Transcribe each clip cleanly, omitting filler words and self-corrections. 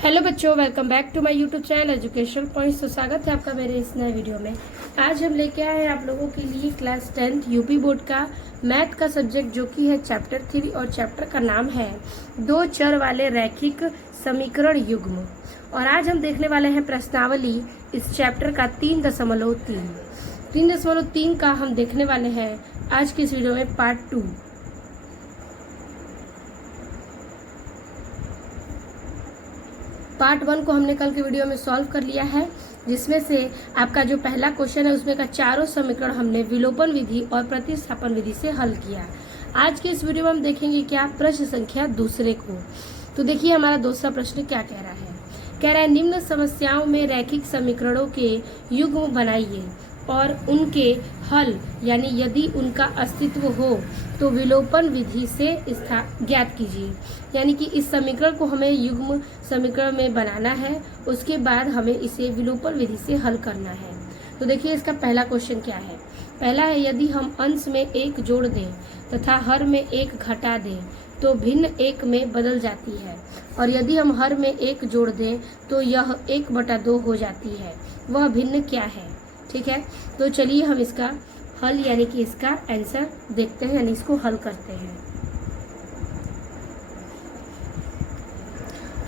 Hello बच्चों, welcome back to my YouTube channel education points. तो स्वागत है आपका मेरे इस नए वीडियो में। आज हम लेके आए हैं आप लोगों के लिए क्लास 10th यूपी बोर्ड का मैथ का सब्जेक्ट जो कि है चैप्टर 3 और चैप्टर का नाम है दो चर वाले रैखिक समीकरण युग्म। और आज हम देखने वाले हैं प्रश्नावली इस चैप्टर का 3.3 का हम देखने वाले हैं आज की इस वीडियो में पार्ट 2। पार्ट 1 को हमने कल के वीडियो में सॉल्व कर लिया है, जिसमें से आपका जो पहला क्वेश्चन है उसमें का चारों समीकरण हमने विलोपन विधि और प्रतिस्थापन विधि से हल किया। आज के इस वीडियो में हम देखेंगे क्या प्रश्न संख्या दूसरे को। तो देखिए हमारा दूसरा प्रश्न क्या कह रहा है। कह रहा है निम्न समस्याओं में रैखिक समीकरणों के युग्म बनाइए और उनके हल यानी यदि उनका अस्तित्व हो तो विलोपन विधि से ज्ञात कीजिए। यानी कि इस समीकरण को हमें युग्म समीकरण में बनाना है, उसके बाद हमें इसे विलोपन विधि से हल करना है। तो देखिए इसका पहला क्वेश्चन क्या है। पहला है यदि हम अंश में एक जोड़ दें तथा हर में एक घटा दें तो भिन्न एक में बदल जाती है, और यदि हम हर में एक जोड़ दें तो यह 1/2 हो जाती है। वह भिन्न क्या है? ठीक है, तो चलिए हम इसका हल यानी कि इसका आंसर देखते हैं, यानी इसको हल करते हैं।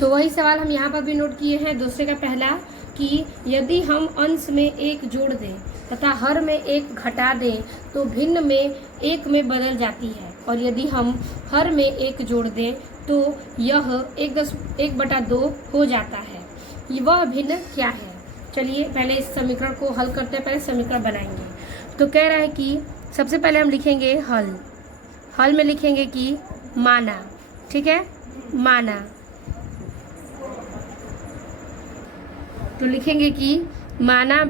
तो वही सवाल हम यहाँ पर भी नोट किए हैं। दूसरे का पहला कि यदि हम अंश में एक जोड़ दें तथा हर में एक घटा दें तो भिन्न में एक में बदल जाती है, और यदि हम हर में एक जोड़ दें तो यह 1/2 हो जाता है। वह भिन्न क्या है? चलिए पहले इस समीकरण को हल करते हैं। पहले समीकरण बनाएंगे। तो कह रहा है कि सबसे पहले हम लिखेंगे हल में लिखेंगे कि माना। ठीक है, माना। तो लिखेंगे कि माना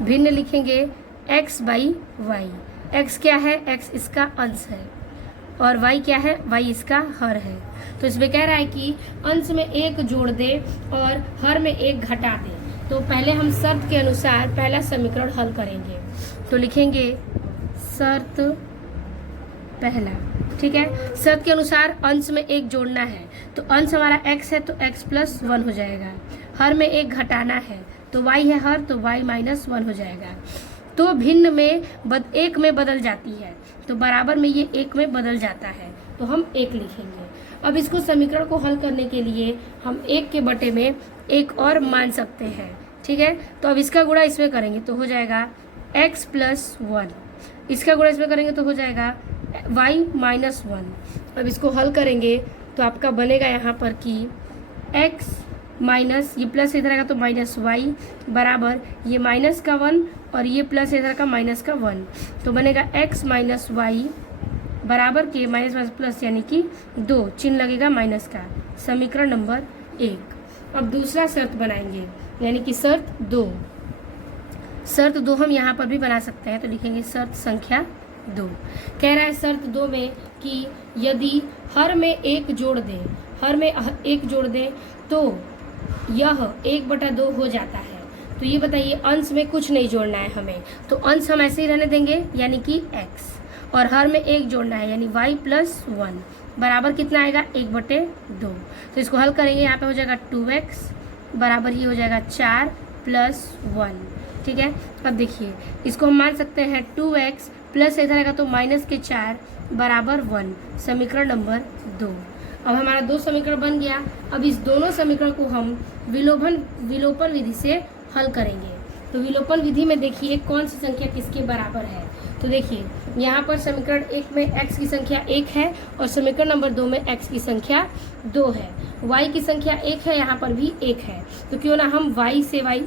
भिन्न लिखेंगे x/y। x क्या है? x इसका अंश है, और y क्या है? y इसका हर है। तो इसमें कह रहा है कि अंश में एक जोड़ दे और हर में एक घटा दे। तो पहले हम शर्त के अनुसार पहला समीकरण हल करेंगे। तो लिखेंगे शर्त पहला। ठीक है, शर्त के अनुसार अंश में एक जोड़ना है, तो अंश हमारा x है तो x+1 हो जाएगा। हर में एक घटाना है तो y है हर, तो y-1 हो जाएगा। तो भिन्न में एक में बदल जाती है, तो बराबर में ये एक में बदल जाता है, तो हम 1 लिखेंगे। अब इसको समीकरण को हल करने के लिए हम 1 के बटे में एक और मान सकते हैं। ठीक है, तो अब इसका गुणा इसमें करेंगे तो हो जाएगा x+1। इसका गुणा इसमें करेंगे तो हो जाएगा y-1। अब इसको हल करेंगे तो आपका बनेगा यहाँ पर कि x माइनस ये प्लस इधर आएगा तो -y बराबर ये माइनस का 1 और ये प्लस इधर का माइनस का 1, तो बनेगा x - y बराबर के माइनस प्लस यानी कि 2 चिन्ह लगेगा माइनस का। समीकरण नंबर 1। अब दूसरा शर्त बनाएंगे, यानी कि शर्त 2 हम यहाँ पर भी बना सकते हैं। तो लिखेंगे शर्त संख्या 2। कह रहा है शर्त 2 में कि यदि हर में एक जोड़ दें तो यह 1/2 हो जाता है। तो ये बताइए अंश में कुछ नहीं जोड़ना है हमें, तो अंश हम ऐसे ही रहने देंगे यानी कि x, और हर में एक जोड़ना है यानी y+1 बराबर कितना आएगा? 1/2। तो इसको हल करेंगे, यहाँ पे हो जाएगा 2x बराबर ये हो जाएगा 4+1। ठीक है, अब देखिए इसको हम मान सकते हैं 2x प्लस इधर आएगा तो -4 बराबर 1। समीकरण नंबर 2। अब हमारा 2 समीकरण बन गया। अब इस दोनों समीकरण को हम विलोपन विधि से हल करेंगे। तो विलोपन विधि में देखिए कौन सी संख्या किसके बराबर है। तो देखिए यहाँ पर समीकरण 1 में x की संख्या 1 है और समीकरण नंबर 2 में x की संख्या 2 है। y की संख्या 1 है, यहाँ पर भी 1 है। तो क्यों ना हम y से y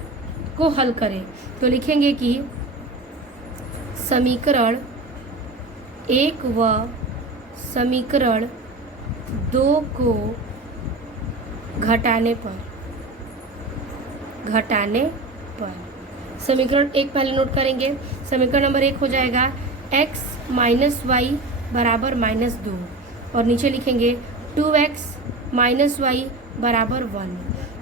को हल करें। तो लिखेंगे कि समीकरण 1 व समीकरण 2 को घटाने पर समीकरण 1 पहले नोट करेंगे। समीकरण नंबर 1 हो जाएगा x - y बराबर -2, और नीचे लिखेंगे 2x - y बराबर 1।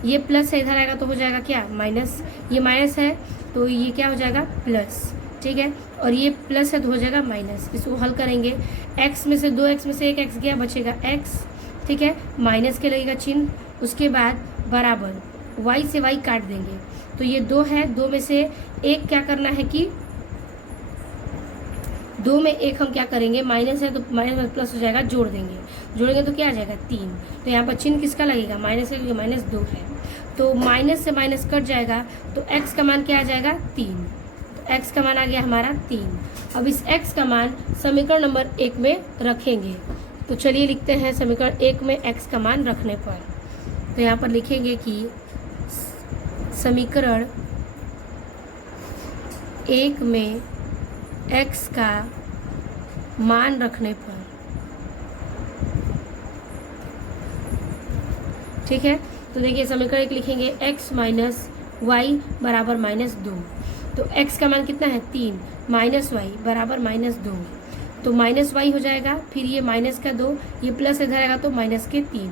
ये प्लस है, इधर आएगा तो हो जाएगा क्या? माइनस। ये माइनस है तो ये क्या हो जाएगा? प्लस। ठीक है, और ये प्लस है तो हो जाएगा माइनस। इसको हल करेंगे, x में से 2x में से 1 x गया, बचेगा x ठीक है, माइनस के लगेगा चिन्ह, उसके बाद बराबर y से y काट देंगे, तो ये 2 है, 2 में से एक क्या करना है कि 2 में एक हम क्या करेंगे, माइनस है तो माइनस में प्लस हो जाएगा, जोड़ देंगे, जोड़ेंगे तो क्या आ जाएगा 3। तो यहाँ पर चिन्ह किसका लगेगा, माइनस का, क्योंकि -2 है, तो माइनस से माइनस कट जाएगा, तो x का मान क्या आ जाएगा 3। तो x का मान आ गया हमारा 3। अब इस x का मान समीकरण नंबर 1 में रखेंगे। तो चलिए लिखते हैं समीकरण 1 में x का मान रखने पर। तो यहाँ पर लिखेंगे कि समीकरण 1 में x का मान रखने पर, ठीक है। तो देखिए समीकरण 1 लिखेंगे x माइनस वाई बराबर -2। तो x का मान कितना है 3, माइनस वाई बराबर -2, तो माइनस वाई हो जाएगा, फिर ये माइनस का 2, ये प्लस इधर आएगा तो माइनस के 3,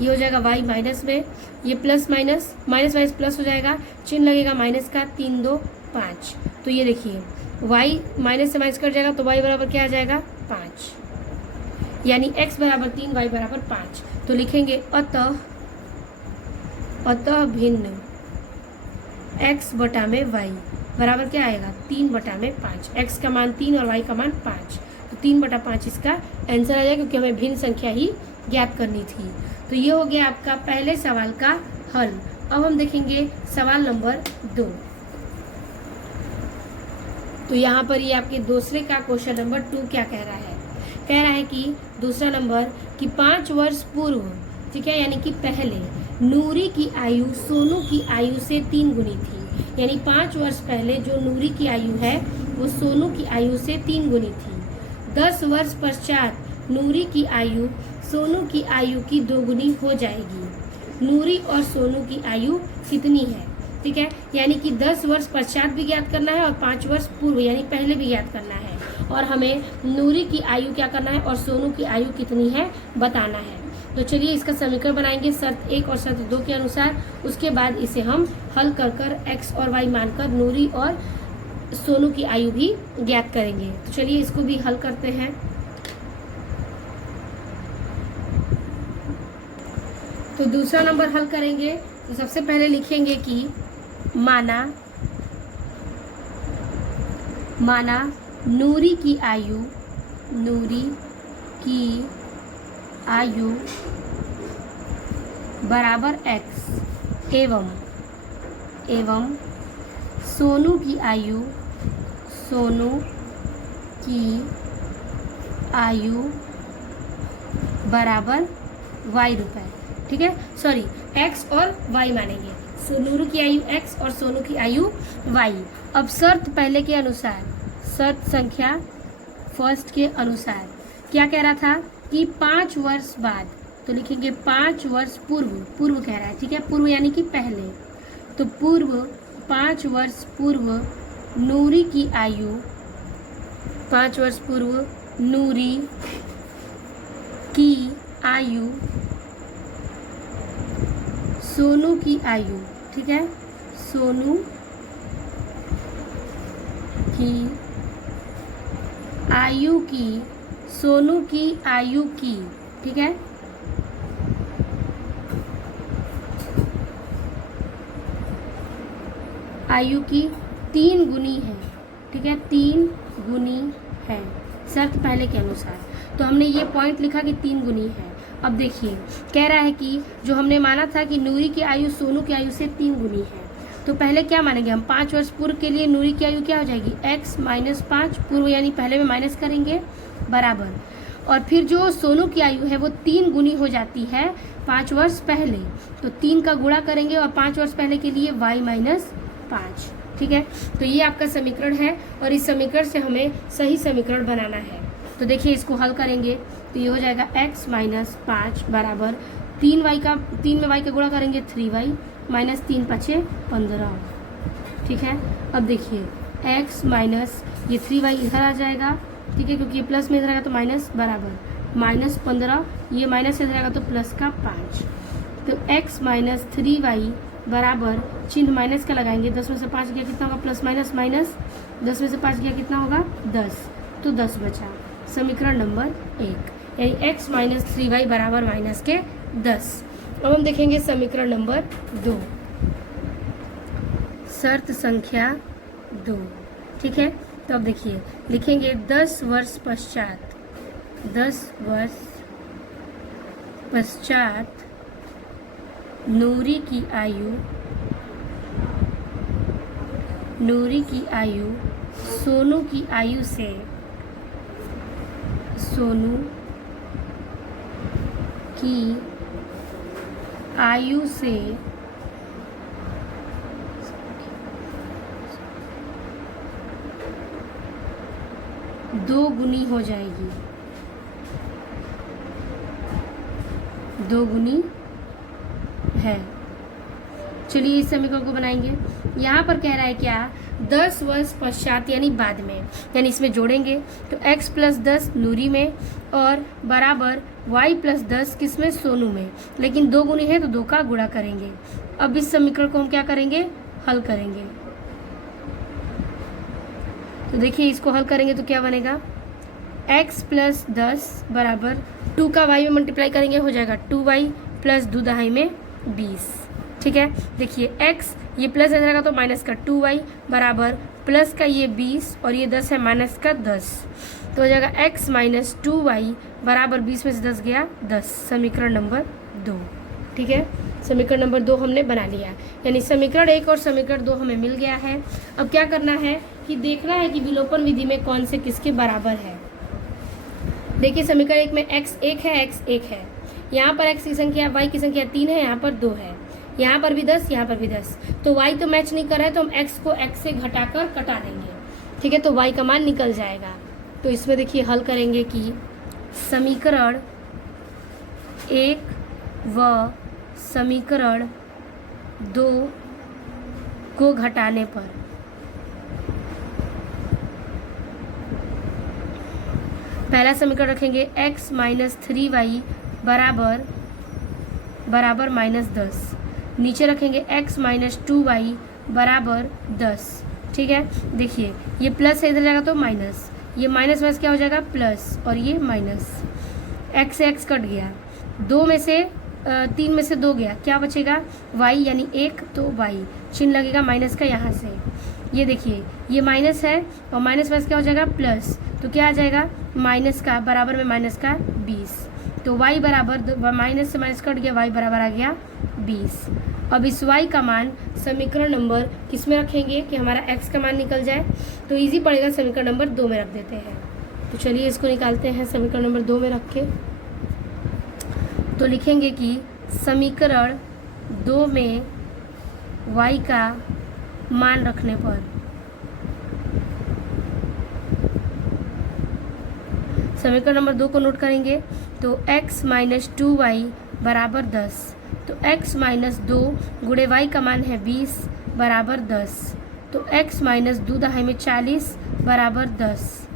ये हो जाएगा y माइनस में, ये plus minus minus minus plus हो जाएगा, चिन्ह लगेगा माइनस का, 3 2 5। तो ये देखिए y माइनस से माइनस कट जाएगा, तो y बराबर क्या आ जाएगा 5, यानी x बराबर 3 y बराबर 5। तो लिखेंगे अतः भिन्न x बटा में y बराबर क्या आएगा 3 बटा में 5। x का मान 3 और y का मान 5, तो 3 बटा 5 इसका आंसर आ जाएगा, क्योंकि हमें भिन्न संख्या ही ज्ञात करनी थी। तो ये हो गया आपका पहले सवाल का हल। अब हम देखेंगे सवाल नंबर 2। तो यहाँ पर ये आपके दूसरे का क्वेश्चन नंबर 2 क्या कह रहा है, कह रहा है कि दूसरा नंबर कि 5 वर्ष पूर्व, ठीक है, यानी कि पहले नूरी की आयु सोनू की आयु से 3 गुनी थी, यानी 5 वर्ष पहले जो नूरी की आयु है वो सोनू की आयु से 3 गुनी थी। 10 वर्ष पश्चात नूरी की आयु सोनू की आयु की 2 गुनी हो जाएगी। नूरी और सोनू की आयु कितनी है, ठीक है, यानी कि 10 वर्ष पश्चात भी ज्ञात करना है और 5 वर्ष पूर्व यानी पहले भी ज्ञात करना है, और हमें नूरी की आयु क्या करना है और सोनू की आयु कितनी है बताना है। तो चलिए इसका समीकरण बनाएंगे शर्त 1 और शर्त 2 के अनुसार। उसके बाद इसे हम हल कर कर x और y मानकर नूरी और सोनू की आयु भी ज्ञात करेंगे। तो चलिए इसको भी हल करते हैं। तो दूसरा नंबर हल करेंगे तो सबसे पहले लिखेंगे कि माना नूरी की आयु बराबर x एवं सोनू की आयु बराबर y रुपए, ठीक है, सॉरी x और y मानेंगे। नूरू की आयु x और सोनू की आयु y। अब शर्त पहले के अनुसार, शर्त संख्या फर्स्ट के अनुसार क्या कह रहा था कि 5 वर्ष बाद, तो लिखेंगे 5 वर्ष पूर्व कह रहा है, ठीक है, पूर्व यानी कि पहले, तो पूर्व 5 वर्ष पूर्व नूरी की आयु, 5 वर्ष पूर्व नूरी की आयु सोनू की आयु, ठीक है, सोनू की आयु की, सोनू की आयु की, ठीक है, आयु की 3 गुनी है, ठीक है, 3 गुनी है शर्त पहले के अनुसार। तो हमने ये पॉइंट लिखा कि 3 गुनी है। अब देखिए कह रहा है कि जो हमने माना था कि नूरी की आयु सोनू की आयु से 3 गुनी है, तो पहले क्या मानेंगे हम 5 वर्ष पूर्व के लिए नूरी की आयु क्या हो जाएगी x माइनस 5, पूर्व यानी पहले में माइनस करेंगे बराबर, और फिर जो सोनू की आयु है वो 3 गुनी हो जाती है 5 वर्ष पहले, तो 3 का गुणा करेंगे और 5 वर्ष पहले के लिए y माइनस 5, ठीक है। तो ये आपका समीकरण है और इस समीकरण से हमें सही समीकरण बनाना है। तो देखिए इसको हल करेंगे तो ये हो जाएगा x माइनस 5 बराबर 3 में y का गुणा करेंगे 3y माइनस 3 5 15, ठीक है। अब देखिए x माइनस ये 3y इधर आ जाएगा, ठीक है, क्योंकि ये प्लस में इधर आएगा तो माइनस बराबर माइनस 15, ये माइनस इधर आएगा तो प्लस का 5, तो x माइनस 3y बराबर चिन्ह माइनस का लगाएंगे, 10 में से 5 गया कितना होगा प्लस माइनस माइनस, 10 में से 5 गया कितना होगा 10, तो 10 बचा समीकरण नंबर 1। यानी x माइनस 3y बराबर माइनस के 10। अब हम देखेंगे समीकरण नंबर 2, शर्त संख्या 2। ठीक है, तो अब देखिए लिखेंगे 10 वर्ष पश्चात, 10 वर्ष पश्चात नूरी की आयु सोनू की आयु से, सोनू की आयु से 2 गुनी हो जाएगी, 2 गुनी है। चलिए इस समीकरण को बनाएंगे। यहाँ पर कह रहा है क्या, 10 वर्ष पश्चात यानी बाद में, यानी इसमें जोड़ेंगे तो x प्लस 10 नूरी में और बराबर y प्लस 10 किसमें, सोनू में। लेकिन 2 गुनी है तो 2 का गुणा करेंगे। अब इस समीकरण को हम क्या करेंगे, हल करेंगे। तो देखिए इसको हल करेंगे तो क्या बनेगा, x प्लस 10 बराबर 2 का y में मल्टीप्लाई करेंगे, हो जाएगा 2y प्लस 2 दहाई में 20। ठीक है, देखिए x ये प्लस आ जाएगा तो माइनस का 2y बराबर प्लस का ये 20 और ये 10 है माइनस का 10, तो हो जाएगा x माइनस 2y बराबर 20 में से 10 गया 10। समीकरण नंबर 2। ठीक है, समीकरण नंबर 2 हमने बना लिया, यानी समीकरण 1 और समीकरण 2 हमें मिल गया है। अब क्या करना है कि देखना है कि विलोपन विधि में कौन से किसके बराबर है। देखिए समीकरण 1 में x 1 है, x 1 है, यहाँ पर x की संख्या y की संख्या 3 है, यहाँ पर 2 है, यहाँ पर भी 10, यहाँ पर भी 10, तो y तो मैच नहीं कर रहा है तो हम x को x से घटाकर कटा देंगे। ठीक है, तो y का मान निकल जाएगा। तो इसमें देखिए हल करेंगे कि समीकरण 1 व समीकरण 2 को घटाने पर पहला समीकरण रखेंगे x माइनस 3y बराबर माइनस 10, नीचे रखेंगे x माइनस 2y बराबर 10। ठीक है, देखिए ये प्लस है, इधर जाएगा तो माइनस, ये माइनस माइनस क्या हो जाएगा प्लस, और ये माइनस, x से x कट गया, 2 में से 3 में से 2 गया, क्या बचेगा y यानी 1, तो y चिन्ह लगेगा माइनस का यहाँ से। ये देखिए ये माइनस है और माइनस माइनस क्या हो जाएगा प्लस, तो क्या आ जाएगा माइनस का बराबर में माइनस का 20, तो y बराबर माइनस से माइनस कट गया, y बराबर आ गया 20। अब इस y का मान समीकरण नंबर किस में रखेंगे कि हमारा x का मान निकल जाए, तो इजी पड़ेगा, समीकरण नंबर 2 में रख देते हैं। तो चलिए इसको निकालते हैं समीकरण नंबर 2 में रख के। तो लिखेंगे कि समीकरण 2 में y का मान रखने पर समीकरण नंबर 2 को नोट करेंगे तो x माइनस 2y बराबर 10, तो x माइनस 2 गुणे y का मान है 20 बराबर 10, तो x माइनस 2 दहाई में 40 बराबर 10।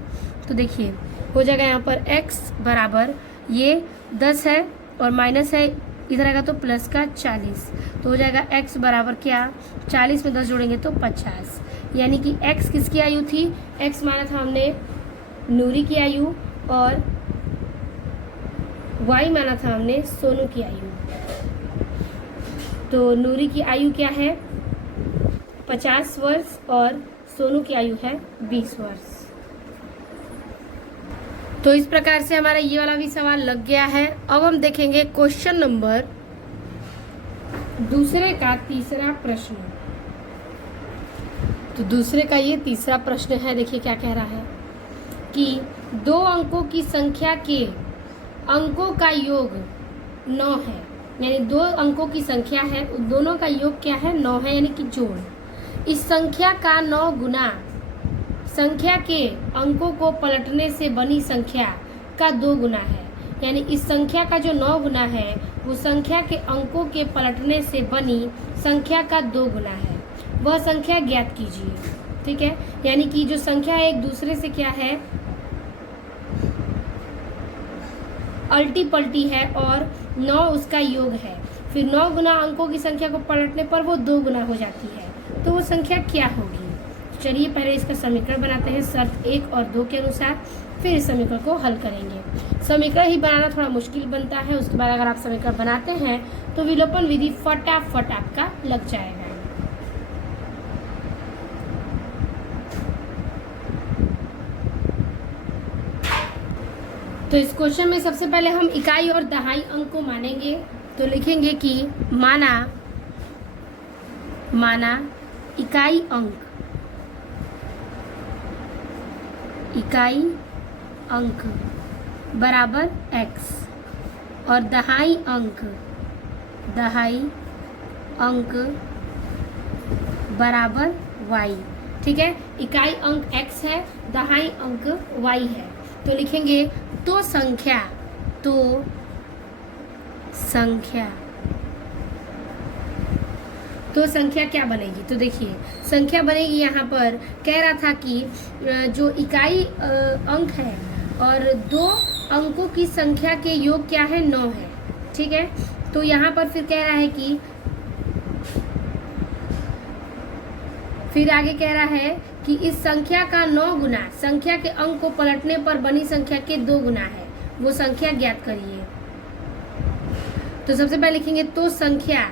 तो देखिए हो जाएगा यहाँ पर x बराबर ये 10 है और माइनस है, इधर आएगा तो प्लस का 40, तो हो जाएगा x बराबर क्या, 40 में 10 जोड़ेंगे तो 50, यानी कि x किसकी आयु थी, x माना था हमने नूरी की आयु और y माना था हमने सोनू की आयु। तो नूरी की आयु क्या है 50 वर्ष और सोनू की आयु है 20 वर्ष। तो इस प्रकार से हमारा ये वाला भी सवाल लग गया है। अब हम देखेंगे क्वेश्चन नंबर 2 का तीसरा प्रश्न। तो दूसरे का ये तीसरा प्रश्न है, देखिए क्या कह रहा है कि 2 अंकों की संख्या के अंकों का योग 9 है, यानी 2 अंकों की संख्या है, दोनों का योग क्या है 9 है, यानी कि जोड़। इस संख्या का 9 गुना संख्या के अंकों को पलटने से बनी संख्या का 2 गुना है, यानी इस संख्या का जो 9 गुना है वो संख्या के अंकों के पलटने से बनी संख्या का 2 गुना है, वह संख्या ज्ञात कीजिए। ठीक है, यानी कि जो संख्या है एक दूसरे से क्या है अल्टी पल्टी है और 9 उसका योग है, फिर 9 गुना अंकों की संख्या को पलटने पर वो 2 गुना हो जाती है, तो वो संख्या क्या होगी। चलिए पहले इसका समीकरण बनाते हैं शर्त 1 और 2 के अनुसार। फिर इस समीकरण को हल करेंगे। समीकरण ही बनाना थोड़ा मुश्किल बनता है, उसके बाद अगर आप समीकरण बनाते हैं तो विलोपन विधि फटाफट आपका लग जाएगा। तो इस क्वेश्चन में सबसे पहले हम इकाई और दहाई अंक को मानेंगे। तो लिखेंगे कि माना इकाई अंक बराबर x और दहाई अंक बराबर y। ठीक है, इकाई अंक x है, दहाई अंक y है। तो लिखेंगे तो संख्या क्या बनेगी। तो देखिए संख्या बनेगी, यहाँ पर कह रहा था कि जो इकाई अंक है और दो अंकों की संख्या के योग क्या है, 9 है। ठीक है, तो यहाँ पर फिर कह रहा है कि फिर आगे कह रहा है कि इस संख्या का 9 गुना संख्या के अंक को पलटने पर बनी संख्या के 2 गुना है, वो संख्या ज्ञात करिए। तो सबसे पहले लिखेंगे तो संख्या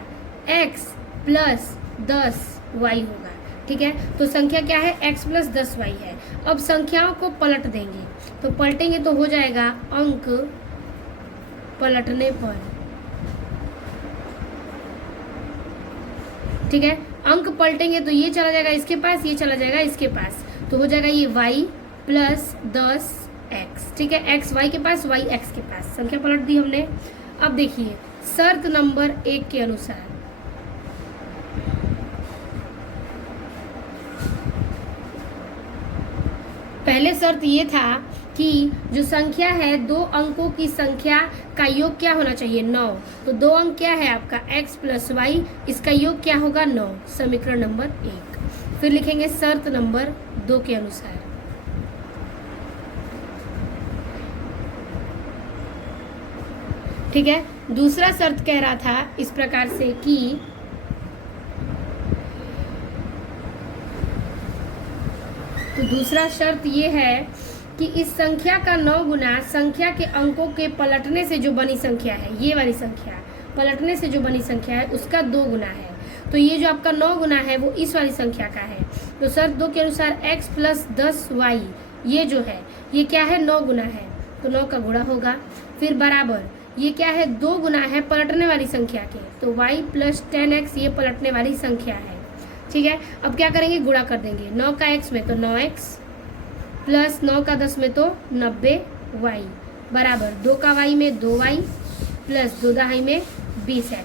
x प्लस 10y होगा। ठीक है, तो संख्या क्या है, x प्लस 10y है। अब संख्याओं को पलट देंगे, तो पलटेंगे तो हो जाएगा अंक पलटने पर। ठीक है, अंक पलटेंगे तो ये चला जाएगा इसके पास, ये चला जाएगा इसके पास, तो हो जाएगा ये y प्लस 10x। ठीक है, x y के पास, y x के पास, संख्या पलट दी हमने। अब देखिए शर्त नंबर 1 के अनुसार पहले शर्त ये था कि जो संख्या है दो अंकों की संख्या का योग क्या होना चाहिए, 9। तो दो अंक क्या है आपका x प्लस वाई, इसका योग क्या होगा 9, समीकरण नंबर 1। फिर लिखेंगे शर्त नंबर 2 के अनुसार। ठीक है, दूसरा शर्त कह रहा था इस प्रकार से कि तो दूसरा शर्त ये है कि इस संख्या का 9 गुना संख्या के अंकों के पलटने से जो बनी संख्या है, ये वाली संख्या पलटने से जो बनी संख्या है उसका 2 गुना है। तो ये जो आपका 9 गुना है वो इस वाली संख्या का है। तो शर्त 2 के अनुसार x प्लस 10y ये जो है ये क्या है, 9 गुना है, तो 9 का गुणा होगा। फिर बराबर ये क्या है, 2 गुना है पलटने वाली संख्या के, तो y प्लस 10x ये पलटने वाली संख्या है। ठीक है, अब क्या करेंगे, गुणा कर देंगे। 9 का x में तो 9x प्लस 9 का 10 में तो 90y बराबर 2 का y में 2y प्लस 2 दहाई में 20x।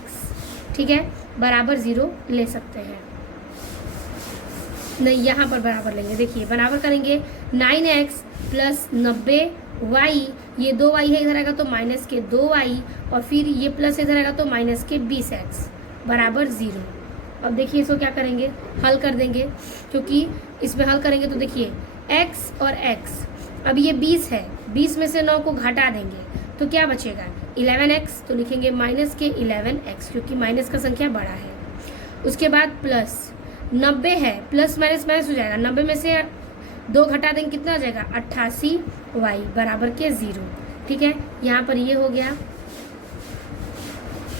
ठीक है, बराबर 0 ले सकते हैं, नहीं यहाँ पर बराबर लेंगे। देखिए बराबर करेंगे 9x प्लस 90y, ये 2y है इधर आएगा तो माइनस के 2y, और फिर ये प्लस इधर आएगा तो माइनस के 20x बराबर 0। अब देखिए इसको क्या करेंगे, हल कर देंगे, क्योंकि इसमें हल करेंगे तो देखिए x और x, अब ये 20 है, 20 में से 9 को घटा देंगे तो क्या बचेगा 11x, तो लिखेंगे माइनस के 11x क्योंकि माइनस का संख्या बड़ा है। उसके बाद प्लस 90 है, प्लस माइनस माइनस हो जाएगा, 90 में से 2 घटा देंगे कितना हो जाएगा 88y बराबर के 0। ठीक है, यहाँ पर ये हो गया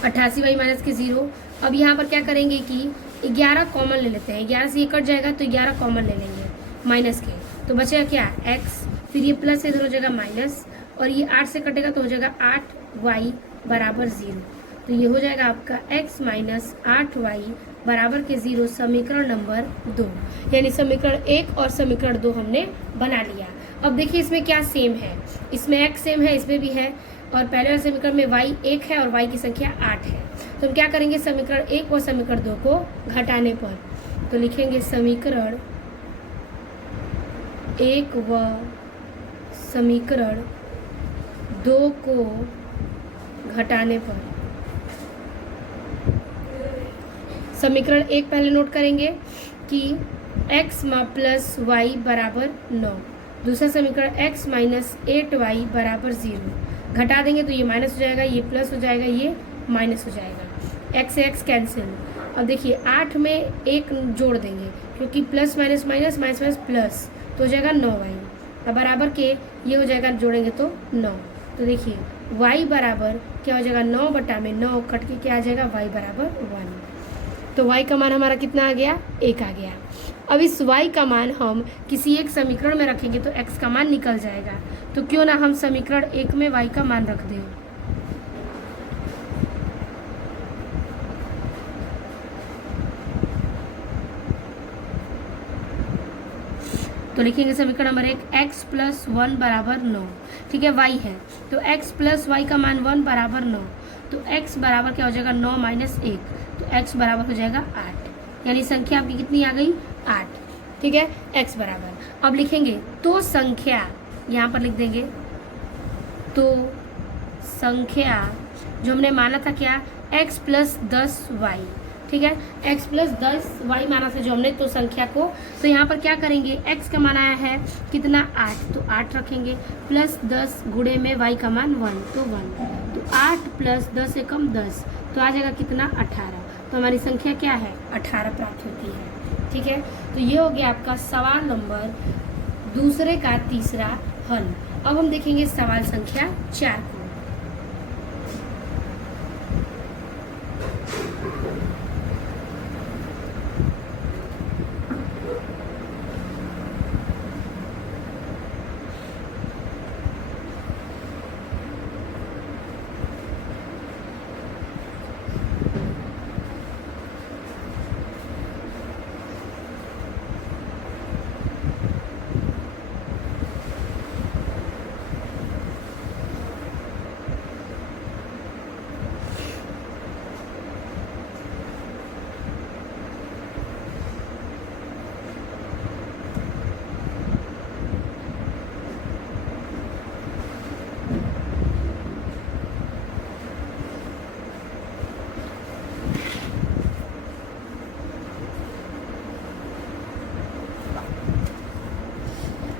88y माइनस के 0। अब यहाँ पर क्या करेंगे कि 11 कॉमन ले लेते हैं, 11 से ये कट जाएगा तो 11 कॉमन ले लेंगे माइनस के, तो बचेगा क्या x, फिर ये प्लस से इधर हो जाएगा माइनस, और ये 8 से कटेगा तो हो जाएगा 8y बराबर 0। तो ये हो जाएगा आपका x माइनस 8y बराबर के 0, समीकरण नंबर 2। यानी समीकरण 1 और समीकरण 2 हमने बना लिया। अब देखिए इसमें क्या सेम है, इसमें x सेम है, इसमें भी है, और पहले वाले समीकरण में y 1 है और y की संख्या 8 है। तो हम क्या करेंगे, समीकरण 1 और समीकरण 2 को घटाने पर तो लिखेंगे समीकरण 1 व समीकरण 2 को घटाने पर। समीकरण 1 पहले नोट करेंगे कि x प्लस y बराबर 9, दूसरा समीकरण x माइनस 8y बराबर 0। घटा देंगे तो ये माइनस हो जाएगा, ये प्लस हो जाएगा, ये माइनस हो जाएगा, x से x कैंसिल। अब देखिए 8 में 1 जोड़ देंगे क्योंकि plus minus minus minus minus plus, तो हो जाएगा 9y अब बराबर के ये हो जाएगा, जोड़ेंगे तो 9। तो देखिए y बराबर क्या हो जाएगा, 9 बटा में 9 कट के क्या आ जाएगा, y बराबर 1। तो y का मान हमारा कितना आ गया, 1 आ गया। अब इस y का मान हम किसी एक समीकरण में रखेंगे तो x का मान निकल जाएगा। तो क्यों ना हम समीकरण 1 में y का मान रख दें। तो लिखेंगे समीकरण नंबर 1, x प्लस 1 बराबर 9। ठीक है, y है तो x प्लस वाई का मान 1 बराबर 9। तो x बराबर क्या हो जाएगा, 9 माइनस 1, तो x बराबर हो जाएगा 8। यानी संख्या आपकी कितनी आ गई, 8। ठीक है, x बराबर। अब लिखेंगे तो संख्या, यहाँ पर लिख देंगे तो संख्या जो हमने माना था क्या, x प्लस 10y। ठीक है, x प्लस 10y माना था जो हमने तो संख्या को। तो यहाँ पर क्या करेंगे, x का मान आया है कितना, 8, तो 8 रखेंगे प्लस 10 गुणे में y का मान 1, तो 1। तो 8 प्लस 10 एकम 10, तो आ जाएगा कितना, 18। तो हमारी संख्या क्या है, 18 प्राप्त होती है। ठीक है, तो ये हो गया आपका सवाल नंबर दूसरे का तीसरा हल। अब हम देखेंगे सवाल संख्या 4 को।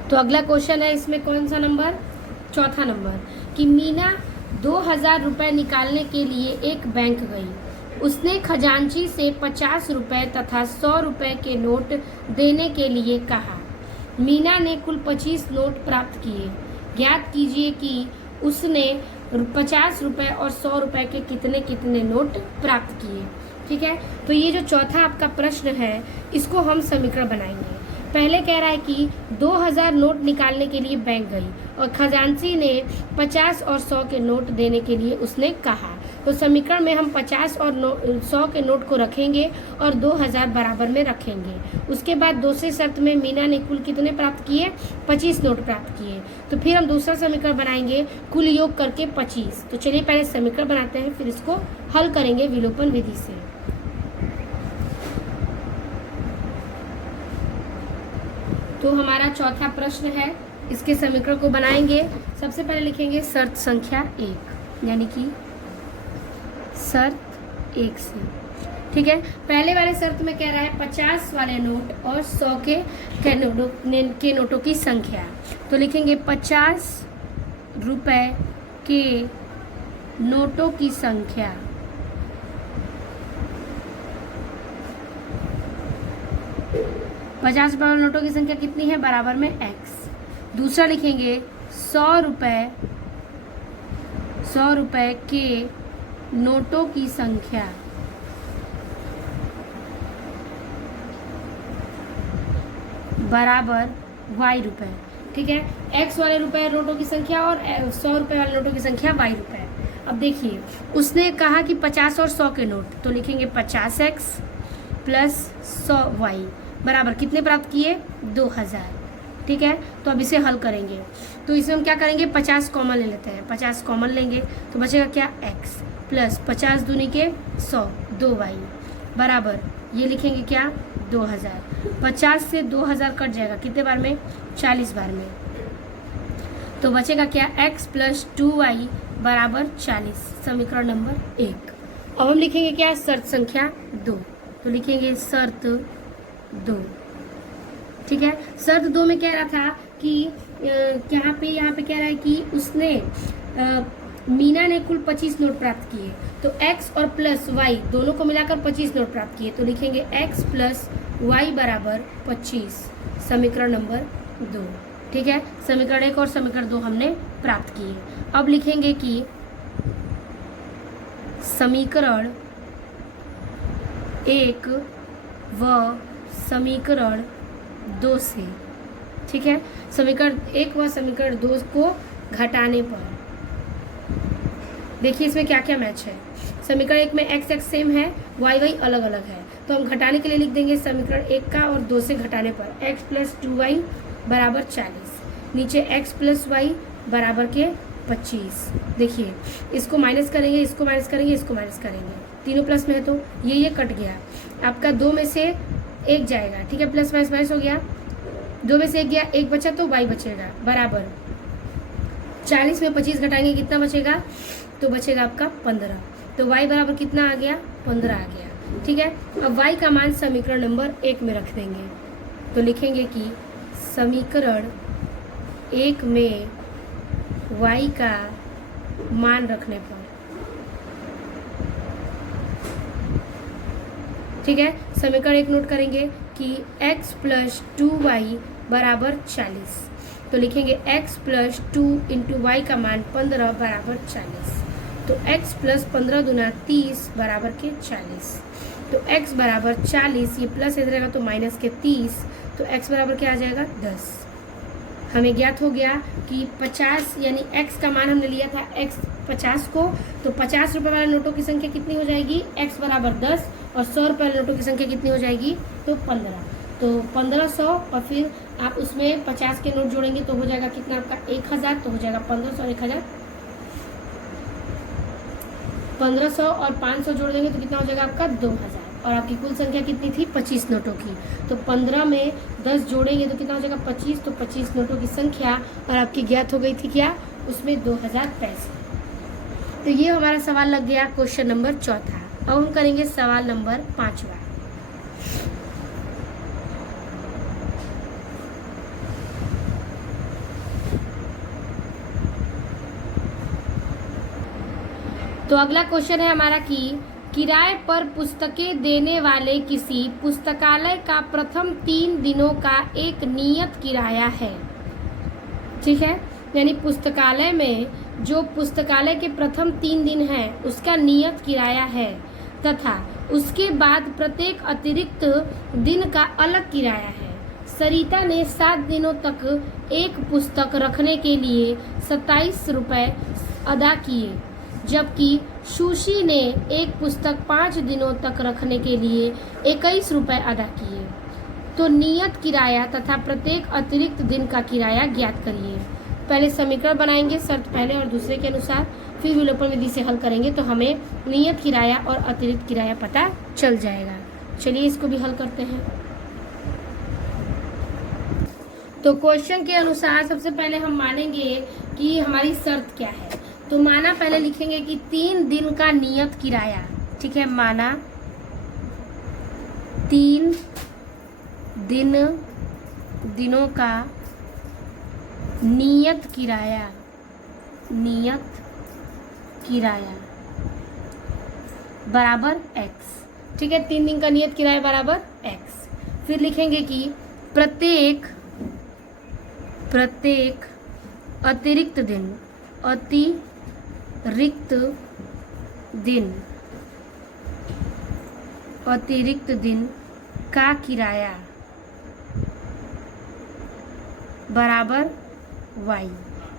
तो अगला क्वेश्चन है इसमें कौन सा नंबर, चौथा नंबर, कि मीना 2000 रुपये निकालने के लिए एक बैंक गई। उसने खजांची से 50 रुपये तथा 100 रुपये के नोट देने के लिए कहा। मीना ने कुल 25 नोट प्राप्त किए। ज्ञात कीजिए कि उसने 50 रुपये और 100 रुपये के कितने कितने नोट प्राप्त किए। ठीक है, तो ये जो चौथा आपका प्रश्न है इसको हम समीकरण बनाएंगे। पहले कह रहा है कि 2000 नोट निकालने के लिए बैंक गई और खजांची ने 50 और 100 के नोट देने के लिए उसने कहा। तो समीकरण में हम 50 और 100 के नोट को रखेंगे और 2000 बराबर में रखेंगे। उसके बाद दूसरी शर्त में मीना ने कुल कितने प्राप्त किए, 25 नोट प्राप्त किए। तो फिर हम दूसरा समीकरण बनाएंगे कुल योग करके 25। तो चलिए पहले समीकरण बनाते हैं, फिर इसको हल करेंगे विलोपन विधि से। तो हमारा चौथा प्रश्न है, इसके समीकरण को बनाएंगे। सबसे पहले लिखेंगे शर्त संख्या 1, यानी कि शर्त 1 से। ठीक है, पहले वाले शर्त में कह रहा है 50 वाले नोट और 100 के नोटों की संख्या। तो लिखेंगे 50 रुपए के नोटों की संख्या। पचास रुपये वाले नोटों की संख्या कितनी है, बराबर में x। दूसरा लिखेंगे 100 रुपये के नोटों की संख्या बराबर y रुपये। ठीक है, x वाले रुपए नोटों की संख्या और 100 रुपये वाले नोटों की संख्या y रुपये। अब देखिए उसने कहा कि 50 और 100 के नोट, तो लिखेंगे 50x प्लस 100y बराबर कितने प्राप्त किए, 2000। ठीक है, तो अब इसे हल करेंगे। तो इसमें हम क्या करेंगे, 50 कॉमन ले लेते हैं। 50 कॉमन लेंगे तो बचेगा क्या, x प्लस 50 दूनी के 100, 2y बराबर ये लिखेंगे क्या, 2000। 50 से 2000 कट जाएगा कितने बार में, 40 बार में। तो बचेगा क्या, x प्लस 2y बराबर 40। समीकरण नंबर 1। अब हम लिखेंगे क्या, शर्त संख्या 2। तो लिखेंगे शर्त 2। ठीक है, शर्त 2 में कह रहा था कि यहाँ पे कह रहा है कि उसने मीना ने कुल 25 नोट प्राप्त किए। तो x और प्लस y दोनों को मिलाकर 25 नोट प्राप्त किए। तो लिखेंगे x प्लस y बराबर 25। समीकरण नंबर 2। ठीक है, समीकरण 1 और समीकरण 2 हमने प्राप्त किए। अब लिखेंगे कि समीकरण 1 व समीकरण 2 से, ठीक है, समीकरण 1 व समीकरण 2 को घटाने पर देखिए इसमें क्या क्या मैच है। समीकरण 1 में x सेम है, y अलग अलग है, तो हम घटाने के लिए लिख देंगे समीकरण 1 का और 2 से घटाने पर x + 2y बराबर 40, नीचे x + y बराबर के 25। देखिए इसको माइनस करेंगे, इसको माइनस करेंगे, इसको माइनस करेंगे, तीनों प्लस में है तो ये कट गया, आपका 2 में से 1 जाएगा, ठीक है, प्लस माइनस माइनस हो गया, 2 में से 1 गया, 1 बचा तो y बचेगा बराबर 40 में 25 घटाएंगे कितना बचेगा, तो बचेगा आपका 15, तो y बराबर कितना आ गया, 15 आ गया, ठीक है। अब y का मान समीकरण नंबर 1 में रख देंगे, तो लिखेंगे कि समीकरण 1 में y का मान रखने पर, ठीक है, समीकरण 1 नोट करेंगे कि x + 2y बराबर 40, तो लिखेंगे x + 2 × y का मान 15 बराबर 40, तो x + 15 दूना 30 बराबर के 40, तो x बराबर 40, ये प्लस इधर रहेगा तो माइनस के 30, तो x बराबर क्या आ जाएगा 10। हमें ज्ञात हो गया कि 50 यानी x का मान हमने लिया था x 50 को, तो 50 रुपये वाले नोटों की संख्या कितनी हो जाएगी, x बराबर 10, और 100 रुपये वाले नोटों की संख्या कितनी हो जाएगी, तो 15, तो 1500, और फिर आप उसमें 50 के नोट जोड़ेंगे तो हो जाएगा कितना आपका 1000, तो हो जाएगा 1500 और 1000, 1500 और 500 जोड़ देंगे तो कितना हो जाएगा आपका 2000, और आपकी कुल संख्या कितनी थी 25 नोटों की, तो 15 में 10 जोड़ेंगे तो कितना हो जाएगा 25, तो 25 नोटों की संख्या और आपकी ज्ञात हो गई थी क्या, उसमें 2000 पैसे। तो ये हमारा सवाल लग गया क्वेश्चन नंबर 4। अब हम करेंगे सवाल नंबर 5। तो अगला क्वेश्चन है हमारा कि किराए पर पुस्तकें देने वाले किसी पुस्तकालय का प्रथम 3 दिनों का एक नियत किराया है, ठीक है, यानी पुस्तकालय में जो पुस्तकालय के प्रथम 3 दिन हैं उसका नियत किराया है, तथा उसके बाद प्रत्येक अतिरिक्त दिन का अलग किराया है। सरिता ने 7 दिनों तक एक पुस्तक रखने के लिए 27 रुपये अदा किए, जबकि सुशी ने एक पुस्तक 5 दिनों तक रखने के लिए 21 रुपये अदा किए। तो नियत किराया तथा प्रत्येक अतिरिक्त दिन का किराया ज्ञात करिए। पहले समीकरण बनाएंगे शर्त पहले और दूसरे के अनुसार, फिर विलोपन विधि से हल करेंगे तो हमें नियत किराया और अतिरिक्त किराया पता चल जाएगा। चलिए इसको भी हल करते हैं। तो क्वेश्चन के अनुसार सबसे पहले हम मानेंगे कि हमारी शर्त क्या है। तो माना पहले लिखेंगे कि 3 दिन का नियत किराया, ठीक है, माना 3 दिनों का नियत किराया बराबर x, ठीक है, 3 दिन का नियत किराया बराबर x। फिर लिखेंगे कि प्रत्येक अतिरिक्त दिन का किराया बराबर y,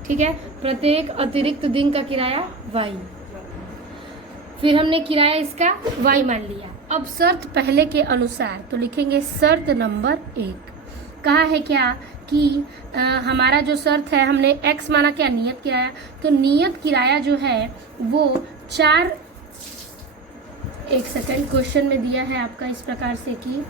ठीक है, प्रत्येक अतिरिक्त दिन का किराया y। फिर हमने किराया इसका y मान लिया। अब शर्त पहले के अनुसार तो लिखेंगे शर्त नंबर 1 कहा है क्या कि हमारा जो शर्त है हमने x माना क्या, नियत किराया, तो नियत किराया जो है वो 4, एक सेकंड, क्वेश्चन में दिया है आपका इस प्रकार से कि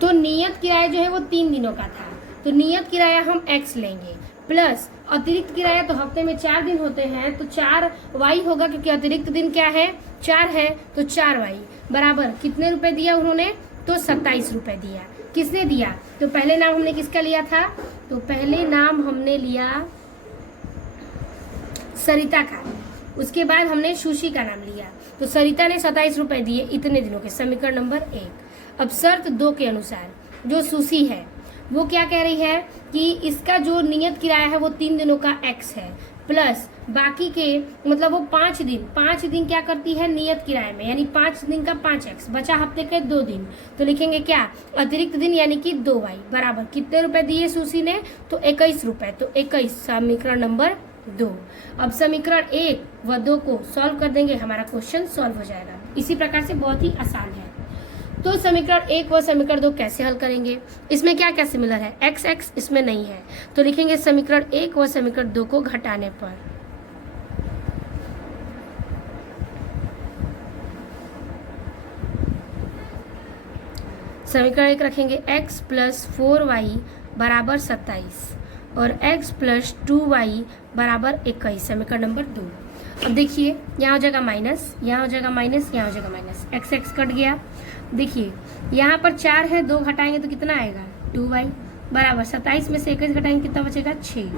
तो नियत किराया जो है वो 3 दिनों का था, तो नियत किराया हम x लेंगे प्लस अतिरिक्त किराया, तो हफ्ते में 4 दिन होते हैं तो 4y होगा, क्योंकि अतिरिक्त दिन क्या है 4 है, तो 4y बराबर कितने रुपए दिया उन्होंने, तो 27 रुपए दिया। किसने दिया, तो पहले नाम हमने किसका लिया था, तो पहले नाम हमने लिया सरिता का, उसके बाद हमने सुशी का नाम लिया, तो सरिता ने 27 रुपए दिए इतने दिनों के, समीकरण नंबर 1। अब शर्त 2 के अनुसार जो सुशी है वो क्या कह रही है कि इसका जो नियत किराया है वो 3 दिनों का x है, प्लस बाकी के मतलब वो 5 दिन क्या करती है नियत किराए में, यानी 5 दिन का 5x, बचा हफ्ते के 2 दिन, तो लिखेंगे क्या अतिरिक्त दिन यानी कि 2y बराबर कितने रुपए दिए सुशी ने, तो 21 रुपए, तो 21 समीकरण नंबर 2। अब समीकरण 1 व 2 को सॉल्व कर देंगे, हमारा क्वेश्चन सॉल्व हो जाएगा। इसी प्रकार से बहुत ही आसान है। तो समीकरण 1 व समीकरण 2 कैसे हल करेंगे, इसमें क्या क्या सिमिलर है, x इसमें नहीं है, तो लिखेंगे समीकरण 1 व समीकरण 2 को घटाने पर समीकरण 1 रखेंगे x प्लस 4y बराबर 27 और x प्लस 2y बराबर 21, समीकरण नंबर 2। अब देखिए यहाँ हो जाएगा माइनस, यहाँ हो जाएगा माइनस, यहाँ हो जाएगा माइनस, x कट गया। देखिए यहाँ पर 4 है, 2 घटाएंगे तो कितना आएगा 2y बराबर 27 में से 21 घटाएंगे कितना बचेगा 6,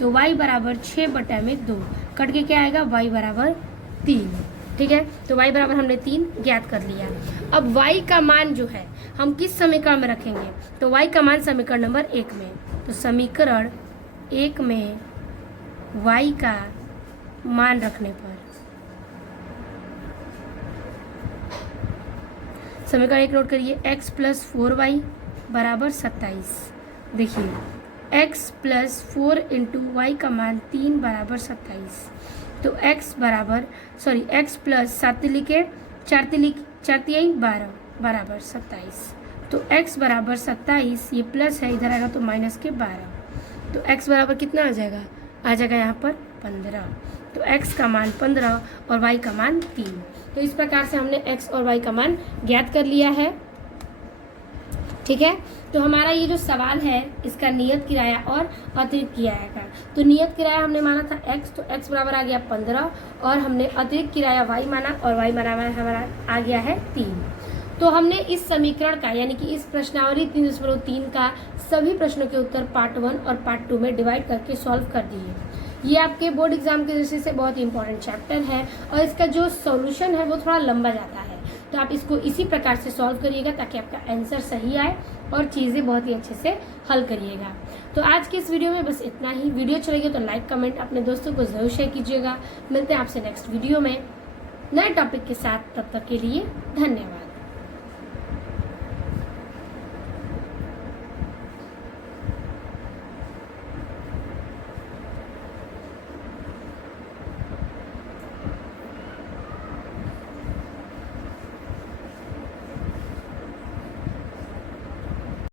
तो y बराबर 6/2 कट के क्या आएगा y बराबर 3। ठीक है, तो y बराबर हमने 3 ज्ञात कर लिया। अब y का मान जो है हम किस समीकरण में रखेंगे, तो y का मान समीकरण नंबर 1 में, तो समीकरण 1 में y का मान रखने पर समीकरण 1 नोट करिए, x प्लस 4y बराबर 27। देखिए x प्लस 4 इंटू वाई का मान 3 बराबर 27, तो x बराबर x प्लस 7 लिखे 4 12 बराबर 27, तो x बराबर 27, ये प्लस है इधर आएगा तो माइनस के 12, तो x बराबर कितना आ जाएगा यहाँ पर 15, तो x का मान 15 और y का मान 3। तो इस प्रकार से हमने x और y का मान ज्ञात कर लिया है। ठीक है, तो हमारा ये जो सवाल है इसका नियत किराया और अतिरिक्त किराया का, तो नियत किराया हमने माना था x, तो x बराबर आ गया 15 और हमने अतिरिक्त किराया y माना और y बराबर हमारा आ गया है 3। तो हमने इस समीकरण का यानी कि इस प्रश्नावली 3.3 का सभी प्रश्नों के उत्तर पार्ट 1 और पार्ट 2 में डिवाइड करके सॉल्व कर दिए। ये आपके बोर्ड एग्जाम की दृष्टि से बहुत ही इंपॉर्टेंट चैप्टर है और इसका जो सॉल्यूशन है वो थोड़ा लंबा जाता है, तो आप इसको इसी प्रकार से सॉल्व करिएगा ताकि आपका आंसर सही आए और चीज़ें बहुत ही अच्छे से हल करिएगा। तो आज के इस वीडियो में बस इतना ही। वीडियो अच्छा लगे तो लाइक कमेंट अपने दोस्तों को जरूर शेयर कीजिएगा। मिलते हैं आपसे नेक्स्ट वीडियो में नए टॉपिक के साथ, तब तक के लिए धन्यवाद।